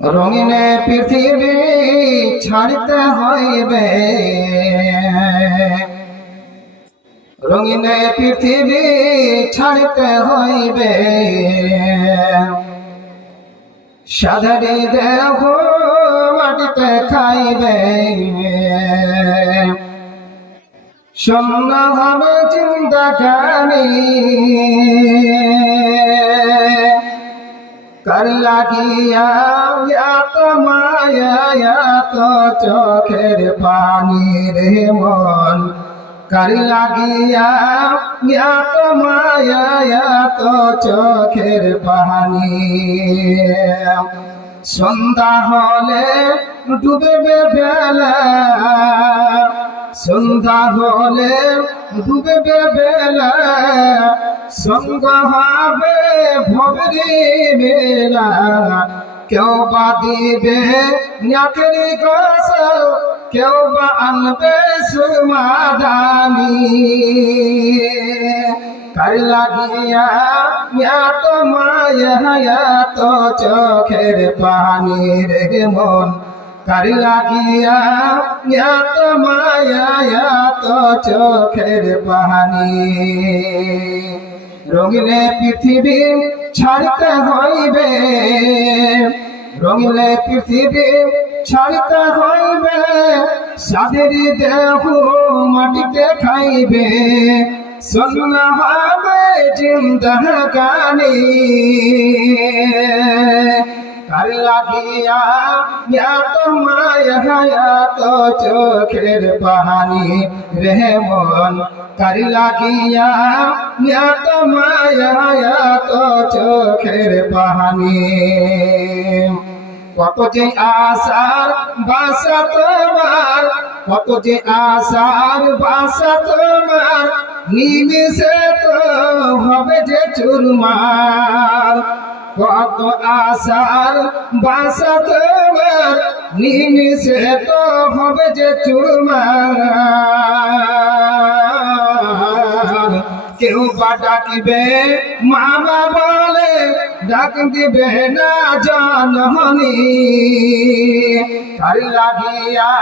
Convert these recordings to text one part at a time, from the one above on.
রঙিনে পৃথিবী ছাড়তে হইবে। রঙিনে পৃথিবী ছাড়তে হইবে। সাধারি দেহ মাটিতে খাইবে। শূন্য হবে চিন্তা খানি কর লাগিয়া এত মায়া এত চোখের পানি রে মন। কর লাগিয়া এত মায়া এত চোখের পানি। সন্ধ্যা হলে ডুবে বেলা। সন্ধ্যা হলে ডুবে বেলা। সঙ্গ হবে ভবরি বেলা কেউ বা দিবে নাকেরি গাছ কেউ বা আনবে সুমাদানি। কার লাগিয়া এত মায়া তো চোখের পানি রে মন। কার লাগিয়া এত মায়া তো চোখের পানি। রঙিলে পৃথিবী ছাড়তে হইবে। রঙিলে পৃথিবী ছাড়তে হইবে। সাদের দেহ মাটিতে খাইবে। শূন্য হবে চিন্তা কানি। কার লাগিয়া এত মায়া তো চোখের পাহানি রে মন কার লাগিয়া এত মায়া তো চোখের পাহানি কত যে আসার বাসা তোমার, কত যে আসার বাসা তোমার, নিমিষে তো হবে যে চুরমার। কত আশার বাসা তোমার নিমিষে তো হবে যে চুরমার। কেউ বা ডাকিবে মামা বলে ডাক দিবে না জানহনি। তার লাগিয়া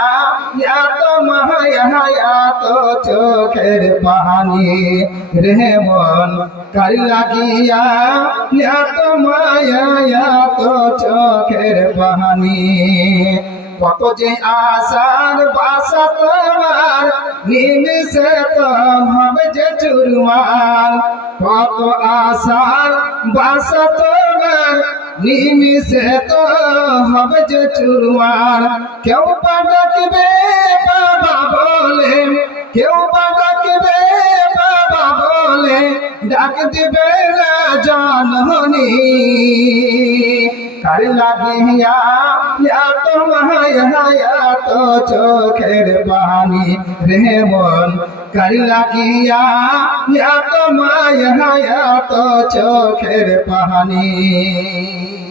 এত মায়া তো চোখের পানি রে মন কার লাগিয়া এত মায়া তো চোখের পানি কত যে আশার বাসা নিমিষে তো হবে যে চুরমার। কত আশার বাসা তোমার হবে যে চুরমার। কেউ পা ডাকবে, বাবা বলে কেউ পা ডাকবে, বাবা বলে ডাক দিবে না জানহনি কার লাগিয়া? এত মায়া তো চোখের পানি রে মন। কার লাগিয়া? এত মায়া তো চোখের পানি।